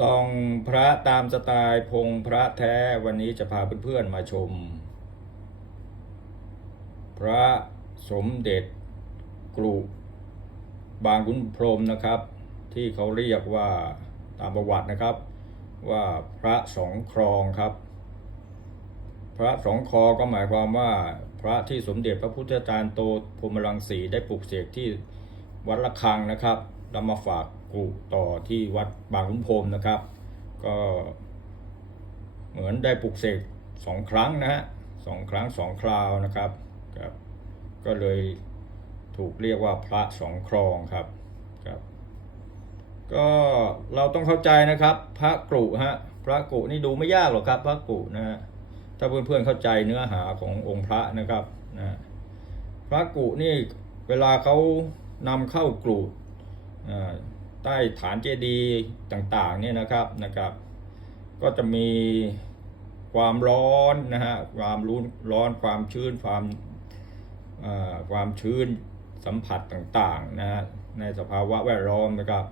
ส่องพระตามสไตล์พงพระแท้วันนี้จะพาเพื่อนๆมาชม พระสมเด็จกรุบางขุนพรมนะครับ ที่เขาเรียกว่าตามประวัตินะครับ ว่าพระสองครองครับ พระสองคอก็หมายความว่าพระที่สมเด็จพระพุทธจารย์โตพรมรังสีได้ปลูกเสกที่วัดระฆังนะครับแล้วมาฝาก กรุต่อที่วัดบางขุนพรมนะครับ ก็เหมือนได้ปลูกเสกสองครั้งนะฮะสองครั้งสองคราวนะครับครับก็เลยถูกเรียกว่าพระสองครองครับครับก็เราต้องเข้าใจนะครับ พระกรุฮะพระกรุนี่ดูไม่ยากหรอกครับ พระกรุนะฮะถ้าเพื่อนๆเข้าใจเนื้อหาขององค์พระนะครับนะพระกรุนี่เวลาเขานำเข้ากรุอ่า ใต้ฐานเจดีย์ต่างๆเนี่ยนะครับนะครับ ก็จะมีความร้อนนะฮะความรุนร้อนความชื้นความความชื้นสัมผัสต่างๆนะฮะในสภาวะแวดล้อมนะครับ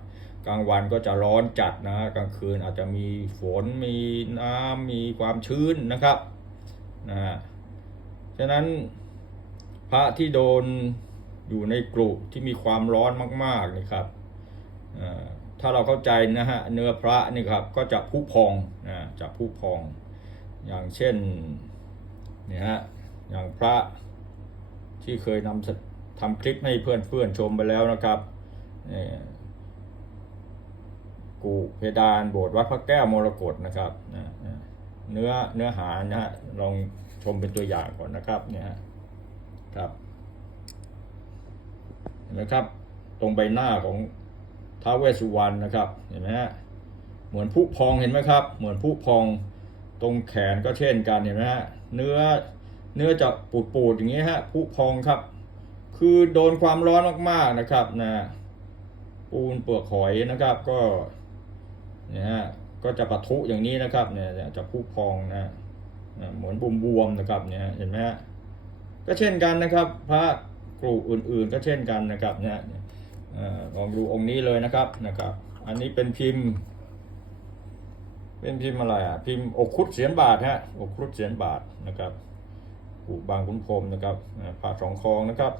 กลางวันก็จะร้อนจัดนะฮะกลางคืนอาจจะมีฝนมีน้ำมีความชื้นนะครับนะฮะฉะนั้นพระที่โดนอยู่ในกรุที่มีความร้อนมากๆนี่ครับ ถ้าเราเข้าใจนะฮะเนื้อพระนี่ครับก็จะผุพองนะจะผุพอง อย่างเช่นนี่ฮะอย่างพระที่เคยนำทำคลิปให้เพื่อนเพื่อนๆชมไปแล้วนะครับเนี่ยกูเพดานโบสถ์วัดพระแก้วมรกตนะครับนะเนื้อเนื้อหานะฮะลองชมเป็นตัวอย่างก่อนนะครับเนี่ยครับเห็นไหมครับตรงใบหน้าของ ท้าวเวสสุวรรณนะครับเห็นไหมฮะเหมือนผู้พองเห็นไหมครับ เหมือนผู้พองตรงแขนก็เช่นกันเห็นไหมฮะเนื้อเนื้อจะปูดปูดๆอย่างนี้ฮะผู้พองครับ คือโดนความร้อนมากๆนะครับนะปูนเปลือกหอยนะครับก็เนี่ยฮะก็จะปะทุอย่างนี้นะครับเนี่ยจะพุพองนะนะเหมือนบวมๆนะครับเนี่ยเห็นไหมฮะก็เช่นกันนะครับ พระกรุอื่นๆ ก็เช่นกันนะครับเนี่ย ลองดูองค์นี้เลยนะครับนะครับ อันนี้เป็นพิมพ์ เป็นพิมพ์อะไรอะพิมพ์อกคุดเสียนบาทฮะอกคุดเสียนบาทนะครับกูบางขุนพรมนะครับอ่าสองคองนะครับ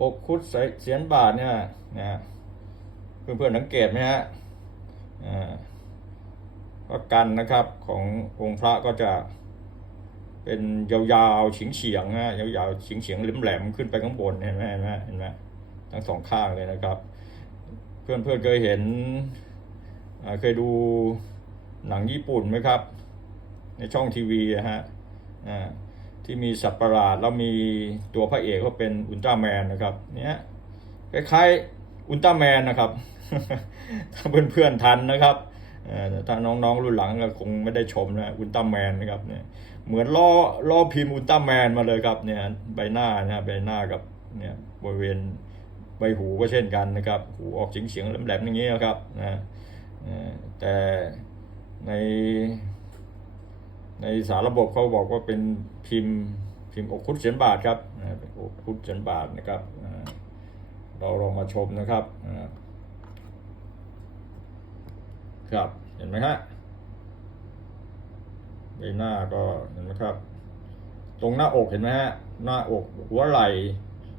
อกคุดเสียนบาทเนี่ยนะเพื่อนๆสังเกตไหมฮะอ่าก็กันนะครับขององค์พระก็จะเป็นยาวๆเฉียงเฉียงๆนะยาวๆเฉียงเฉียงๆแหลมๆขึ้นไปข้างบนเห็นไหมเห็นไหมเห็นไหมทั้งสองข้างเลยนะครับ เพื่อนเพื่อนๆเคยเห็นเคยดูหนังญี่ปุ่นไหมครับ ในช่องทีวีอะฮะที่มีสัตว์ประหลาดแล้วมีตัวพระเอกก็เป็นอุลตร้าแมนนะครับเนี้ยคล้ายๆอุลตร้าแมนนะครับ ถ้าเพื่อนๆทันนะครับถ้าน้องๆรุ่นหลังก็คงไม่ได้ชมนะอุลตร้าแมนนะครับเนี่ยเหมือนล้อล้อพิมพ์อุลตร้าแมนมาเลยครับเนี่ยใบหน้านะใบหน้ากับเนี่ยบริเวณ ใบหูก็เช่นกันนะครับ หูออกเฉียงเฉียงๆแหลมๆอย่างนี้นะครับนะแต่ในในสารระบบเขาบอกว่าเป็นพิมพ์พิมพ์อกคุดเฉียนบาทครับนะเป็นอกคุดเฉียนบาทนะครับ เราลองมาชมนะครับ ครับเห็นไหมฮะใบหน้าก็เห็นไหมครับ ตรงหน้าอกเห็นไหมฮะหน้าอกหัวไหล่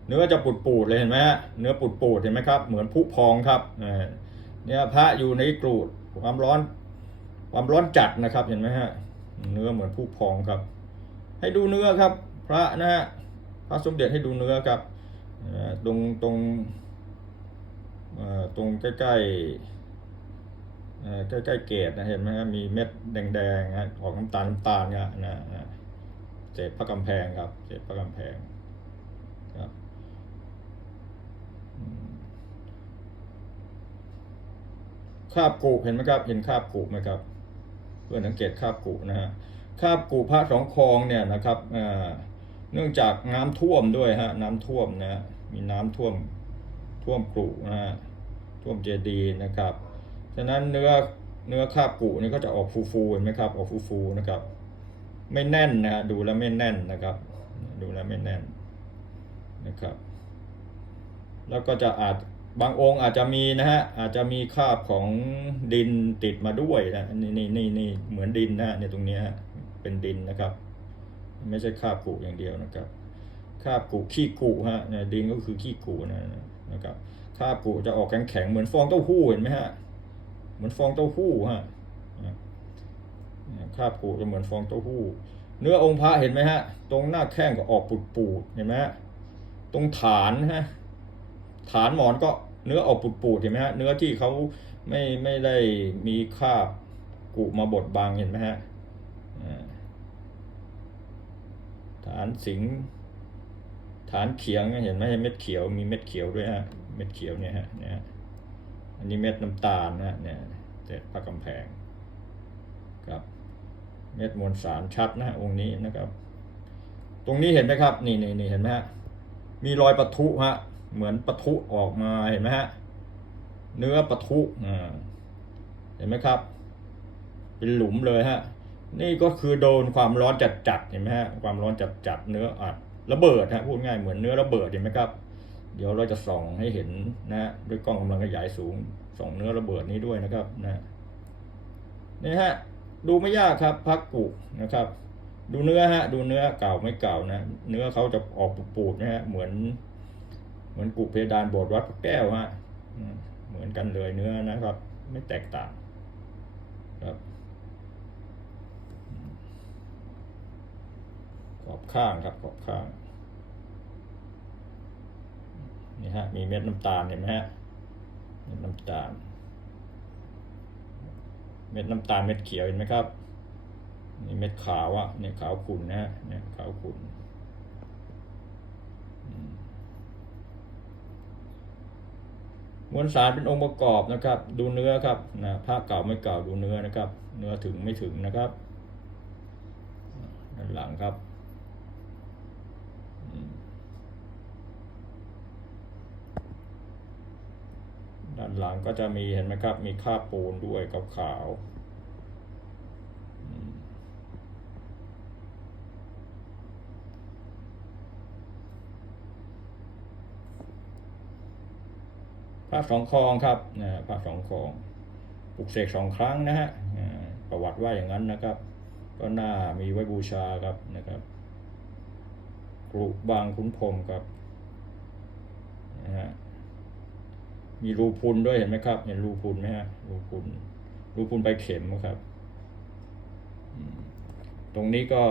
เนื้อจะปูดปูดๆเลยเห็นไหมฮะเนื้อปูดปูดๆเห็นไหมครับ เหมือนผุพองครับเนี่ยพระอยู่ในกรูดความร้อน ความร้อนจัดนะครับเห็นไหมฮะเนื้อเหมือนผุพองครับ ให้ดูเนื้อครับ พระนะฮะพระสมเด็จให้ดูเนื้อครับอ่าตรงตรงอ่าตรงใกล้ๆเอ่อใกล้เกตนะเห็นไหมครับมีเม็ดแดงๆนะออกน้ำตาลน้ำตาลเนี่ยนะนะเศษพระกำแพงครับเศษพระกำแพงครับอืม คาบกุเห็นไหมครับ เห็นคาบกุไหมครับ เพื่อนสังเกตคาบกุนะฮะคาบกุพระสองคลองเนี่ยนะครับอ่าเนื่องจากน้ำท่วมด้วยฮะน้ำท่วมนะฮะมีน้ำท่วมท่วมกรุนะฮะท่วมเจดีนะครับฉะนั้นเนื้อเนื้อคาบกุนี่ก็จะออกฟูๆเห็นไหมครับ ออกฟูๆนะครับ ไม่แน่นนะฮะดูแล้วไม่แน่นนะครับ ดูแล้วไม่แน่นนะครับ แล้วก็จะอาจ บางองค์อาจจะมีนะฮะอาจจะมีคราบของดินติดมาด้วยนะนี่นี่นี่นี่เหมือนดินนะฮะเนี่ยตรงนี้ฮะเป็นดินนะครับ ไม่ใช่คราบกุอย่างเดียวนะครับคราบกุขี้กุฮะเนี่ยดินก็คือขี้กุนะนะครับคราบกุจะออกแข็งแข็งเหมือนฟองเต้าหู้เห็นไหมฮะเหมือนฟองเต้าหู้ฮะคราบกุจะเหมือนฟองเต้าหู้ เนื้อองค์พระเห็นไหมฮะ ตรงหน้าแข้งก็ออกปูดๆเห็นไหมฮะตรงฐานฮะฐานหมอนก็ เนื้อออกปูดๆเห็นไหมฮะเนื้อที่เขาไม่ไม่ได้มีคราบกุมาบดบังเห็นไหมฮะฐานสิงฐานเขียงเห็นไหมเม็ดเขียวมีเม็ดเขียวด้วยฮะเม็ดเขียวเนี่ยฮะเนี่ยอันนี้เม็ดน้ำตาลนะเนี่ยเศษพระกำแพงครับ เม็ดมวลสารชัดนะฮะองค์นี้นะครับ ตรงนี้เห็นไหมครับ นี่นี่นี่เห็นไหมฮะมีรอยปะทุฮะ เหมือนปะทุออกมาเห็นไหมฮะ เนื้อปะทุอ่าเห็นไหมครับ เป็นหลุมเลยฮะ นี่ก็คือโดนความร้อนจัดจัดๆเห็นไหมฮะ ความร้อนจัดจัดๆเนื้ออัดระเบิดฮะพูดง่ายเหมือนเนื้อระเบิดเห็นไหมครับ เดี๋ยวเราจะส่องให้เห็นนะฮะด้วยกล้องกำลังขยายสูงส่องเนื้อระเบิดนี้ด้วยนะครับนะนี่ฮะดูไม่ยากครับพักกุนะครับ ดูเนื้อฮะ ดูเนื้อเก่าไม่เก่านะ เนื้อเขาจะออกปูดๆนะฮะเหมือน เหมือนกุเพดานโบสถ์วัดพระแก้วฮะเหมือนกันเลยเนื้อนะครับ ไม่แตกต่างครับขอบข้างครับขอบข้างนี่ฮะมีเม็ดน้ำตาลเห็นไหมฮะเม็ดน้ำตาล เม็ดน้ำตาลเม็ดเขียวเห็นไหมครับนี่เม็ดขาวอะเนี่ยขาวขุ่นนะฮะเนี่ยขาวขุ่นอืม มวลสารเป็นองค์ประกอบนะครับ ดูเนื้อครับนะผ้าเก่าไม่เก่าดูเนื้อนะครับ เนื้อถึงไม่ถึงนะครับด้านหลังครับด้านหลังก็จะมีเห็นไหมครับ มีค่าปูนด้วยขาวๆอืม พระสองคลองครับนะพระสองคลองปลุกเสกสองครั้งนะฮะประวัติว่าอย่างนั้นนะครับ ก็น่ามีไว้บูชาครับนะครับกรุบางขุนพรมครับนะฮะมีรูพุนด้วยเห็นไหมครับ เห็นรูพุนไหมฮะรูพุนรูพุนใบเข็มครับ ตรงนี้ก็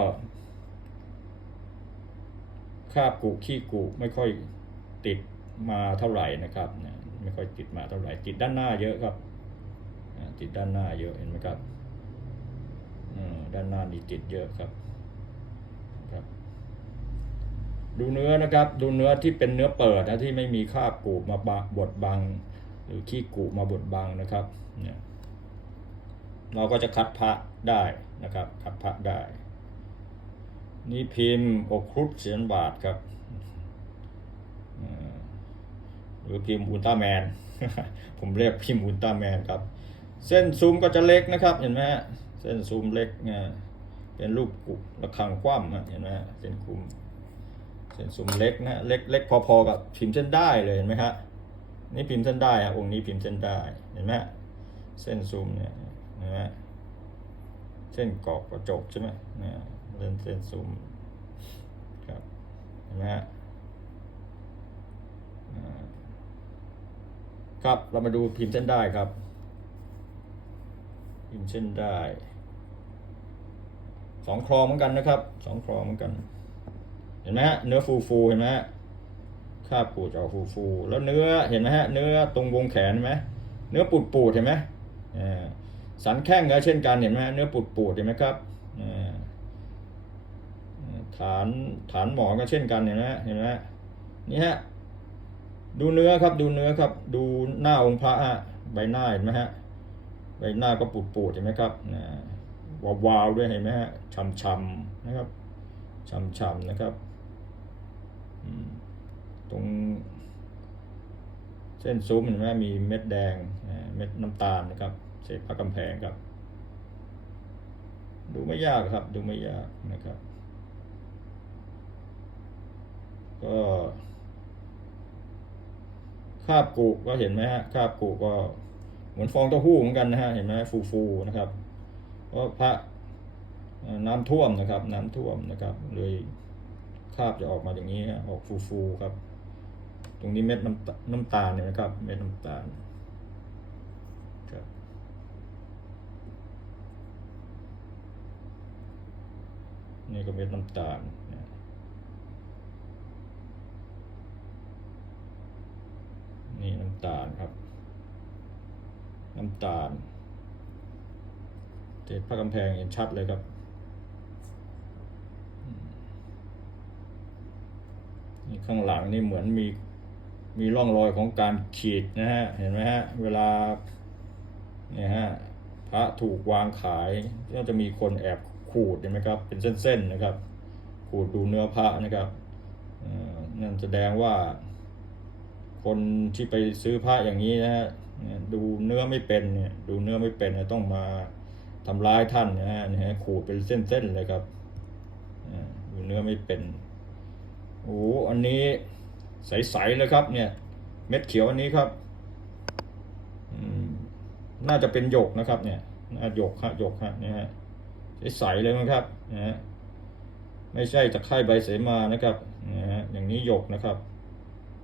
คาบกุขี้กุไม่ค่อยติดมาเท่าไหร่นะครับนะ ไม่ค่อยติดมาเท่าไหร่ติดด้านหน้าเยอะครับติดด้านหน้าเยอะเห็นไหมครับด้านหน้านี่ติดเยอะครับครับ ดูเนื้อนะครับ ดูเนื้อที่เป็นเนื้อเปิดนะที่ไม่มีคาบกูมาบบดบัง หรือขี้กูมาบดบังนะครับเนี่ยเราก็จะคัดพระได้นะครับ คัดพระได้ นี่พิมพ์อกครุฑเสียนบาทครับ หรือพิมพ์อุลตร้าแมน ผมเรียกพิมพ์อุลตร้าแมนครับ เส้นซูมก็จะเล็กนะครับ เห็นไหมฮะเส้นซูมเล็กนะเป็นรูปกุระฆังคว่ำฮะเห็นไหมเส้นคุมเส้นซูมเล็กนะเล็กเล็กพอๆกับพิมพ์เส้นได้เลยเห็นไหมฮะนี่พิมพ์เส้นได้ฮะองค์นี้พิมพ์เส้นได้เห็นไหมฮะเส้นซูมเนี่ยเห็นไหมฮะเส้นกรอบกระจกใช่ไหมนะเส้นเส้นซูมครับเห็นไหมฮะ ครับ เรามาดูพิมพ์เส้นได้ครับ พิมพ์เส้นได้สองคลองเหมือนกันนะครับสองคลองเหมือนกัน เห็นไหมฮะเนื้อฟูฟูเห็นไหมฮะคาบปูดจะออกฟูฟูแล้วเนื้อเห็นไหมฮะเนื้อตรงวงแขนไหมเนื้อปูดปูดเห็นไหมอ่าสันแข้งก็เช่นกันเห็นไหมเนื้อปูดปูดเห็นไหมครับอ่าฐานฐานหมอนก็เช่นกันเห็นไหมฮะเห็นไหมฮะนี่ฮะ ดูเนื้อครับดูเนื้อครับ ดูหน้าองค์พระฮะใบหน้าเห็นไหมฮะใบหน้าก็ปูดปูดๆเห็นไหมครับอ่าวาวๆด้วยเห็นไหมฮะช้ำๆนะครับช้ำๆนะครับตรง เส้นซุ้มเห็นไหมมีเม็ดแดงเม็ดน้ำตาลนะครับ เศษพระกำแพงครับ ดูไม่ยากครับ ดูไม่ยากนะครับ ก็ คาบกุก็เห็นไหมฮะคาบกุก็เหมือนฟองเต้าหู้เหมือนกันนะฮะเห็นไหมฟูๆนะครับเพราะพระน้ำท่วมนะครับ น้ำท่วมนะครับ เลยคาบจะออกมาอย่างนี้ฮะออกฟูๆครับ ตรงนี้เม็ดน้ำน้ำตาลเนี่ยนะครับ เม็ดน้ำตาลครับนี่ก็เม็ดน้ำตาล นี่น้ำตาลครับ น้ำตาลเทพระกำแพงเห็นชัดเลยครับ นี่ข้างหลังนี่เหมือนมีมีร่องรอยของการขีดนะฮะ เห็นไหมฮะ เวลาเนี่ยฮะพระถูกวางขายก็จะมีคนแอบขูดเห็นไหมครับ เป็นเส้นๆนะครับ ขูดดูเนื้อพระนะครับนั่นแสดงว่า คนที่ไปซื้อพระอย่างนี้นะฮะดูเนื้อไม่เป็นเนี่ยดูเนื้อไม่เป็นเนี่ยต้องมาทำร้ายท่านนะฮะเนี่ยฮะขูดเป็นเส้นๆเลยครับอ่าดูเนื้อไม่เป็นโอ้อันนี้ใสๆเลยครับ เนี่ย เม็ดเขียวอันนี้ครับอืมน่าจะเป็นหยกนะครับ เนี่ยน่าหยกฮะหยกฮะเนี่ยฮะใสๆเลยมั้งครับนะฮะไม่ใช่ตะไคร่ใบเสมานะครับนะฮะอย่างนี้หยกนะครับ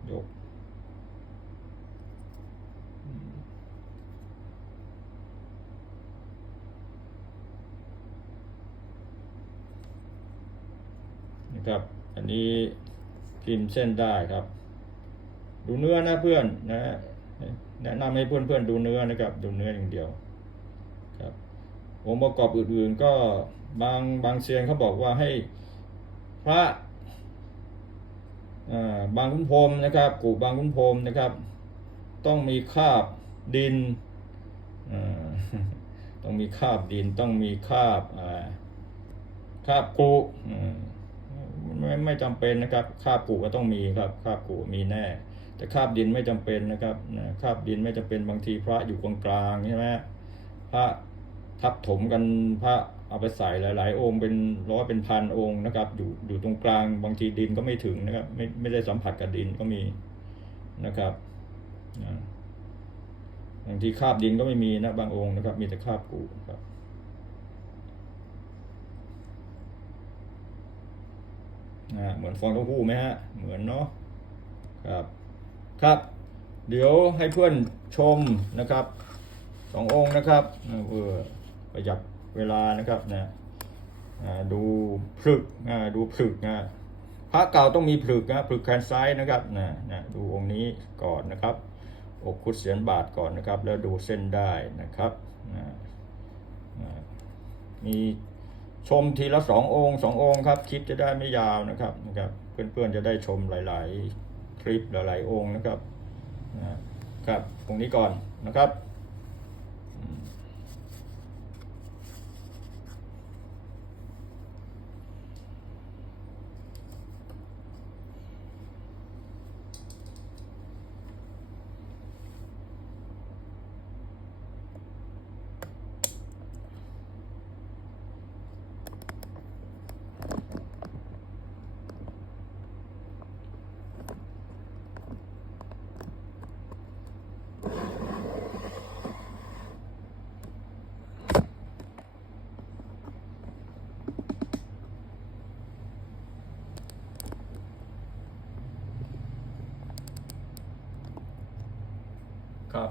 หยกอืม นะครับ อันนี้พิมพ์เส้นได้ครับ ดูเนื้อนะเพื่อนนะฮะแนะนำให้เพื่อนๆดูเนื้อนะครับ ดูเนื้ออย่างเดียวครับองค์ประกอบอื่นๆก็บางบางเซียนเขาบอกว่าให้พระบางขุนพรมนะครับกูบางขุนพรมนะครับ ต้องมีคาบดินต้องมีคาบดินต้องมีคาบคาบกุอืม ไม่ไม่จำเป็นนะครับคาบกุก็ต้องมีครับคาบกุมีแน่ แต่คาบดินไม่จำเป็นนะครับนะคาบดินไม่จำเป็นบางทีพระอยู่กลางกลางๆใช่ไหมพระทับถมกันพระเอาไปใส่หลาย ๆ องค์เป็นร้อยเป็นพันองค์นะครับ อยู่อยู่ตรงกลางบางทีดินก็ไม่ถึงนะครับ ไม่ไม่ได้สัมผัสกับดินก็มีนะครับบางทีคาบดินก็ไม่มีนะบางองค์นะครับ มีแต่คาบกูครับ อ่า เหมือนฟองเต้าหู้ไหมฮะ เหมือนเนาะครับครับ เดี๋ยวให้เพื่อนชมนะครับสององค์นะครับเพื่อประหยัดเวลานะครับนะดูผลึกอ่าดูผลึกนะพระเก่าต้องมีผลึกนะผลึกแขนซ้ายนะครับนะนะดูองค์นี้ก่อนนะครับ อกคุดเสียนบาทก่อนนะครับ แล้วดูเส้นได้นะครับนะนะมี ชมทีละสององค์สององค์ครับ คลิปจะได้ไม่ยาวนะครับนะครับ เพื่อนๆจะได้ชมหลาย ๆ คลิปหลาย ๆ องค์นะครับนะครับตรงนี้ก่อนนะครับอืมครับ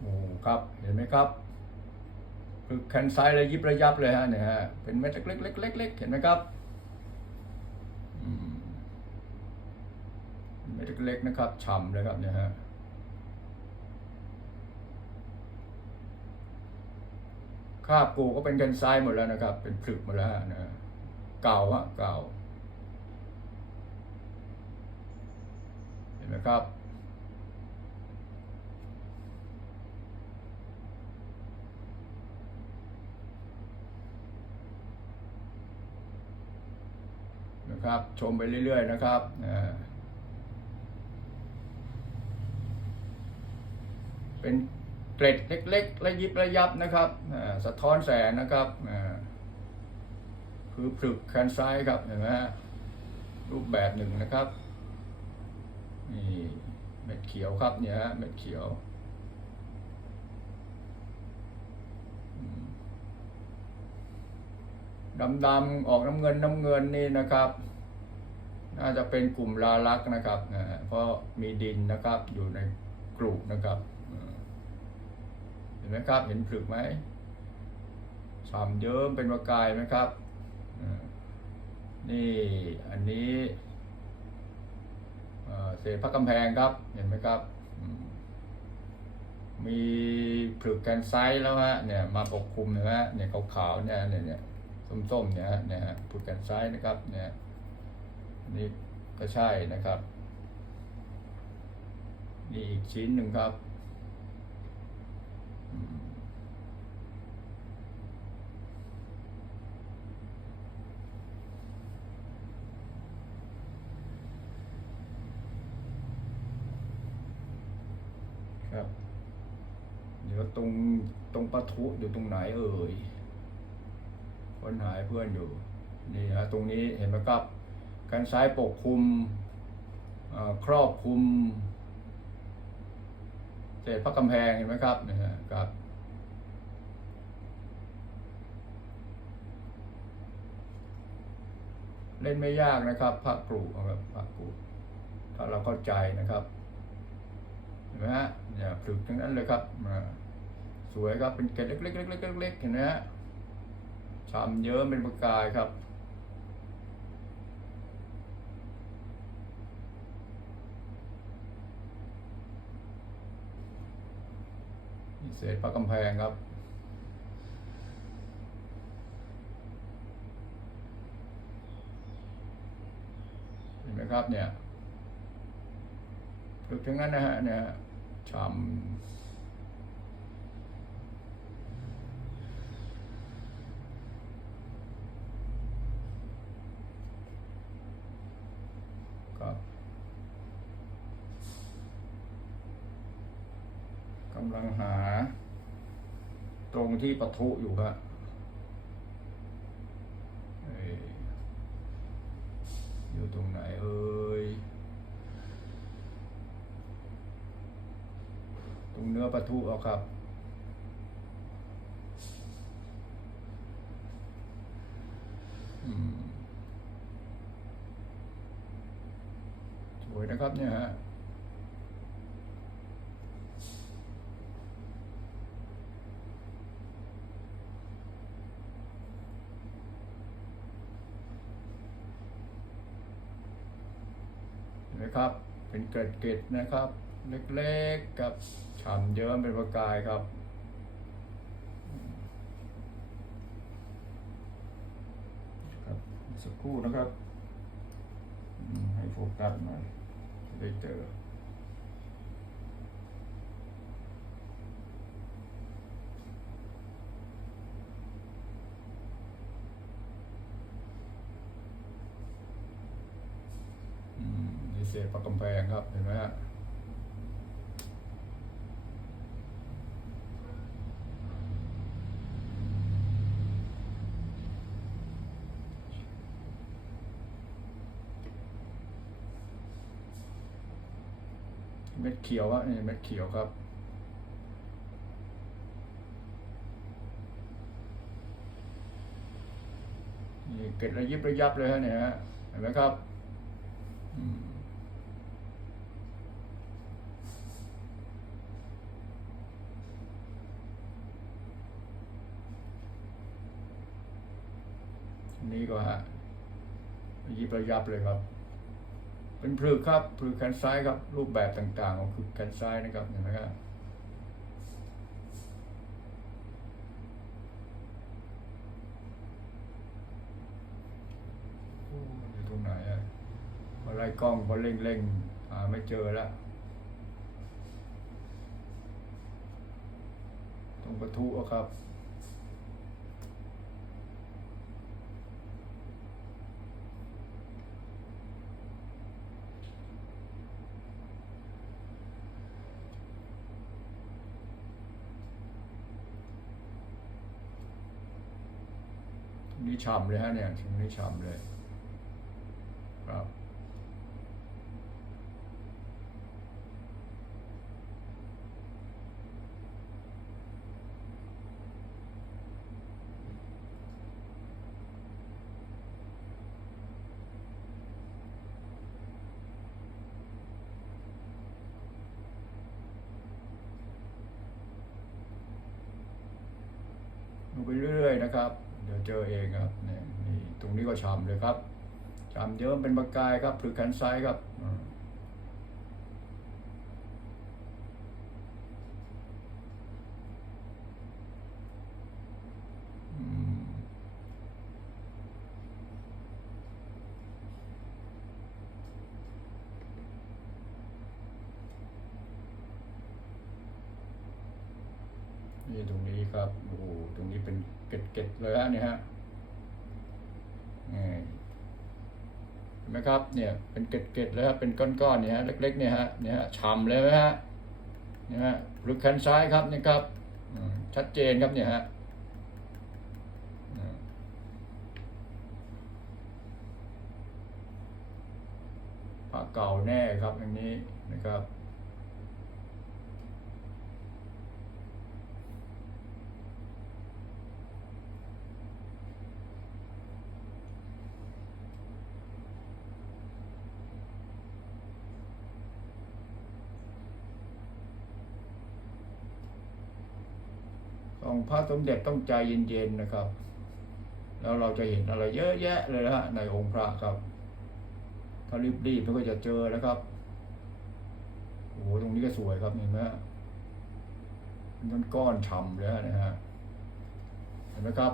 โอ้ ครับ เห็นไหมครับคือแขนซ้ายเลยยิบระยับเลยฮะเนี่ยฮะเป็นเม็ดเล็กๆเล็กๆเห็นไหมครับเม็ดเล็กๆนะครับฉ่ำเลยครับเนี่ยฮะคาบกูก็เป็นแขนซ้ายหมดแล้วนะครับ เป็นผลึกหมดแล้วนะเก่าฮะเก่าเห็นไหมครับ นะครับ ชมไปเรื่อย ๆ นะครับเป็นเกร็ดเล็กๆระยิบระยับนะครับสะท้อนแสงนะครับคือผลึกแคนไซต์ครับเห็นไหมรูปแบบหนึ่งนะครับนี่เม็ดเขียวครับเนี่ยฮะเม็ดเขียวดำๆออกน้ำเงินน้ำเงินนี่นะครับ น่าจะเป็นกลุ่มลาลักนะครับเพราะมีดินนะครับอยู่ในกลุ่มนะครับเห็นไหมครับเห็นผลึกไหมฉ่ำเยิ้มเป็นประกายไหมครับนี่อันนี้เศษพระกำแพงครับเห็นไหมครับ มีผลึกแกนไซต์แล้วฮะเนี่ยมาปกคลุมเห็นไหมฮะเนี่ยขาวๆเนี่ยเนี่ยส้มๆเนี่ยฮะเนี่ยฮะผลึกแกนไซต์นะครับเนี่ย นี่ก็ใช่นะครับ นี่อีกชิ้นหนึ่งครับครับ เดี๋ยวตรงตรงปะทุอยู่ตรงไหนเอ่ยคนหายเพื่อนอยู่ นี่ฮะตรงนี้เห็นไหมครับ นซ้ายปกคลุมครอบคลุมเศษพระกำแพงเห็นไหมครับนะฮะครับเล่นไม่ยากนะครับพระกรุครับพระกรุถ้าเราเข้าใจนะครับเห็นไหมฮะเนี่ยผลึกทั้งนั้นเลยครับมาสวยครับเป็นเกล็ดเล็กๆเล็กๆๆเห็นไหมฮะฉ่ำเยิ้มเป็นประกายครับ นี่ เศษพระกำแพงครับ เห็นไหมครับเนี่ยถึงงนั้นนะฮะเนี่ยชามครับกำลังหา ตรง ที่ปะทุอยู่ครับเอ่ยอยู่ตรงไหนเอ่ยตรงเนื้อปะทุเอาครับอืมสวยนะครับเนี่ยฮะ นไหมครับ เป็นเกล็ดเกล็ดๆนะครับ เล็กๆกับฉ่ำเยิ้มเป็นประกายครับครับ สักครู่นะครับ ให้โฟกัสหน่อยจะได้เจอมนี่ เศษปากกำแพงครับเห็นไหมฮะเม็ดเขียวอะนี่เม็ดเขียวครับนี่เกล็ดระยิบระยับเลยฮะเนี่ยฮะเห็นไหมครับ นี้ก็ฮะยิบระยับเลยครับ เป็นพลึกครับพลึกแขนซ้ายครับ รูปแบบต่างๆ ของพลึกแขนซ้ายนะครับเห็นไหมครับอยู่ตรงไหนอะพอไล่กล้องพอเร่งเร่งๆหาไม่เจอแล้วตรงประตูอะครับ นนี้ฉ่ำเลยฮะเนี่ยตรงนี้ฉ่ำเลย ครับ ดูไปเรื่อยๆนะครับ เดี๋ยวเจอเองครับเนี่ยนี่ตรงนี้ ก็ฉ่ำเลยครับฉ่ำเยิ้มเป็นประกายครับผลึกแขนซ้ายครับนี่ตรงนี้ครับโอ้โหตรงนี้เป็นเกล็ดๆเลยฮะเนี่ยฮะนี่เห็น ไหมครับเนี่ยเป็นเกล็ดๆเลยครับเป็นก้อนๆเนี่ยฮะเล็กๆเนี่ยฮะเนี่ยฮะฉ่ำเลยไหมฮะเนี่ยฮะผลึกแขนซ้ายครับนี่ครับชัดเจนครับเนี่ยฮะปากเก่าแน่ครับอย่างนี้นะครับ ส่องพระสมเด็จต้องใจเย็นๆนะครับ แล้วเราจะเห็นอะไรเยอะแยะเลยนะฮะในองค์พระครับ ถ้ารีบๆมันก็จะเจอแล้วครับโอ้โหตรงนี้ก็สวยครับเห็นไหมฮะเป็นก้อนฉ่ำเลยนะฮะเห็นไหมครับ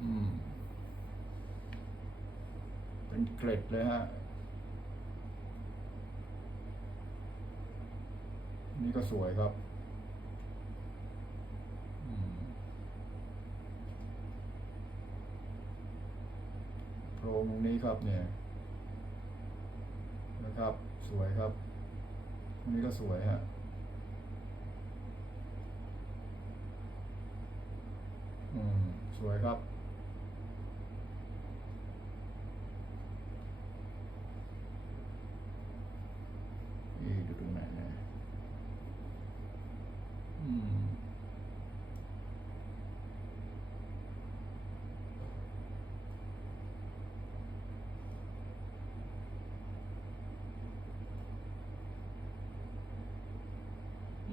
อืม เป็นเกล็ดเลยฮะนี่ก็สวยครับ อืมโพรงตรงนี้ครับเนี่ยนะครับ สวยครับตรงนี้ก็สวยฮะอืมสวยครับ นี่ดูตรงไหนนะอืม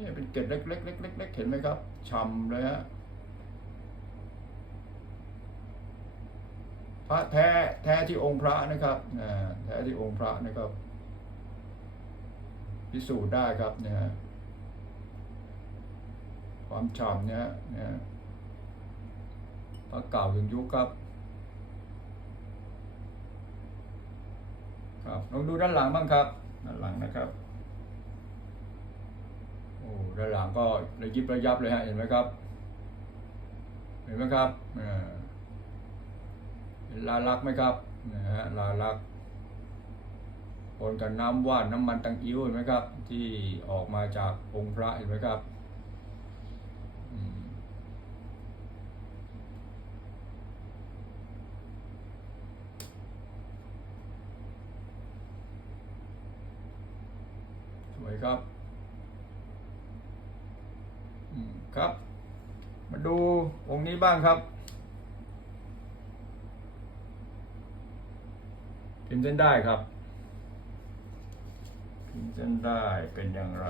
เนี่ยเป็นเกล็ดเล็กๆเล็กๆเห็นไหมครับฉ่ำเลยฮะพระแท้แท้ที่องค์พระนะครับแท้ที่องค์พระนะครับ พิสูจน์ได้ครับเนี่ยฮะความฉ่ำเนี่ยเนี่ยพระเก่าถึงยุคครับ ครับลองดูด้านหลังบ้างครับ ด้านหลังนะครับ ด้านหลังก็ระยิบระยับเลยฮะเห็นไหมครับ เห็นไหมครับลาลักไหมครับนะฮะลาลักปนกับน้ำว่านน้ำมันตังอิ้วเห็นไหมครับ ที่ออกมาจากองค์พระเห็นไหมครับสวยครับ อืม ครับ มาดูองค์นี้บ้างครับพิมพ์เส้นได้ครับพิมพ์เส้นได้เป็นอย่างไร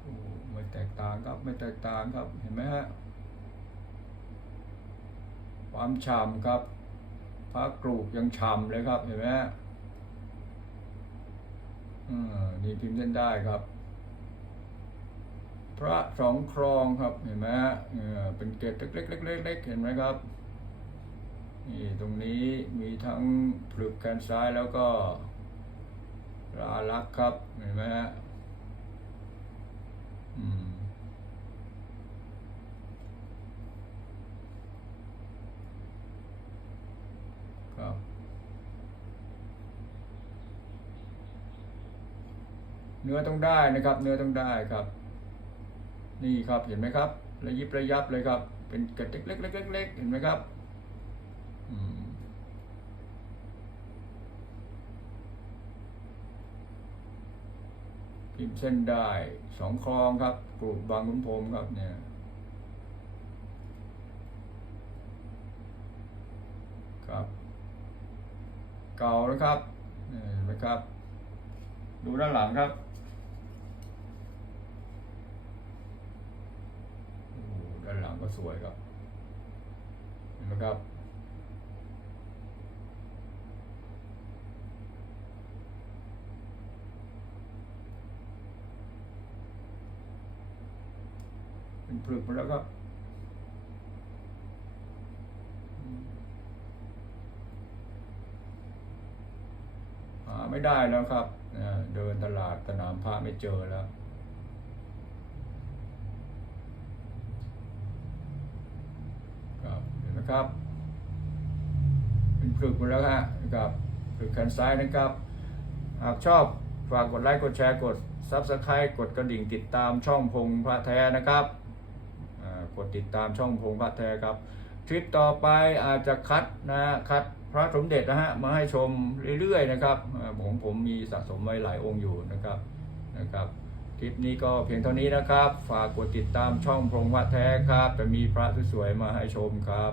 โอ้ไม่แตกต่างครับไม่แตกต่างครับเห็นไหมฮะความฉ่ำครับพระกรูกยังฉ่ำเลยครับเห็นไหมฮะอืมนี่พิมพ์เส้นได้ครับ พระสองครองครับเห็นไหมฮะเป็นเกล็ดเล็กๆเล็กๆเห็นไหมครับนี่ตรงนี้มีทั้งผลึกแขนซ้ายแล้วก็ลาลักครับเห็นไหมฮะครับเนื้อต้องได้นะครับ เนื้อต้องได้ครับ นี่ครับเห็นไหมครับ ระยิบระยับเลยครับ เป็นเป็นเกล็ดเล็กๆเล็กๆเห็นไหมครับพิมพ์เส้นได้สองคลองครับกรุบางขุนพรมครับเนี่ยครับ เก่านะครับนี่เห็นไหมครับ ดูด้านหลังครับโอ้โห ด้านหลังก็สวยครับเห็นไหมครับ เป็นผลึกมาแล้วครับหาไม่ได้แล้วครับ เดินตลาดสนามพระไม่เจอแล้ว ครับเห็ นไหมครับ เป็นผลึกหมดแล้วฮะครับผลึกแขนซ้ายนะครับ หากชอบฝากกดไลค์กดแชร์กด Subscribe กดกระดิ่งติดตามช่องพงพระแท้นะครับกดติดตามช่องพงพระแท้ครับทริปต่อไปอาจจะคัดนะคัดพระสมเด็จนะฮะมาให้ชมเรื่อยๆนะครับอ่าผมผมมีสะสมไว้หลายองค์อยู่นะครับนะครับคลิปนี้ก็เพียงเท่านี้นะครับ ฝากกดติดตามช่องพงพระแท้ครับ จะมีพระสวยๆมาให้ชมครับ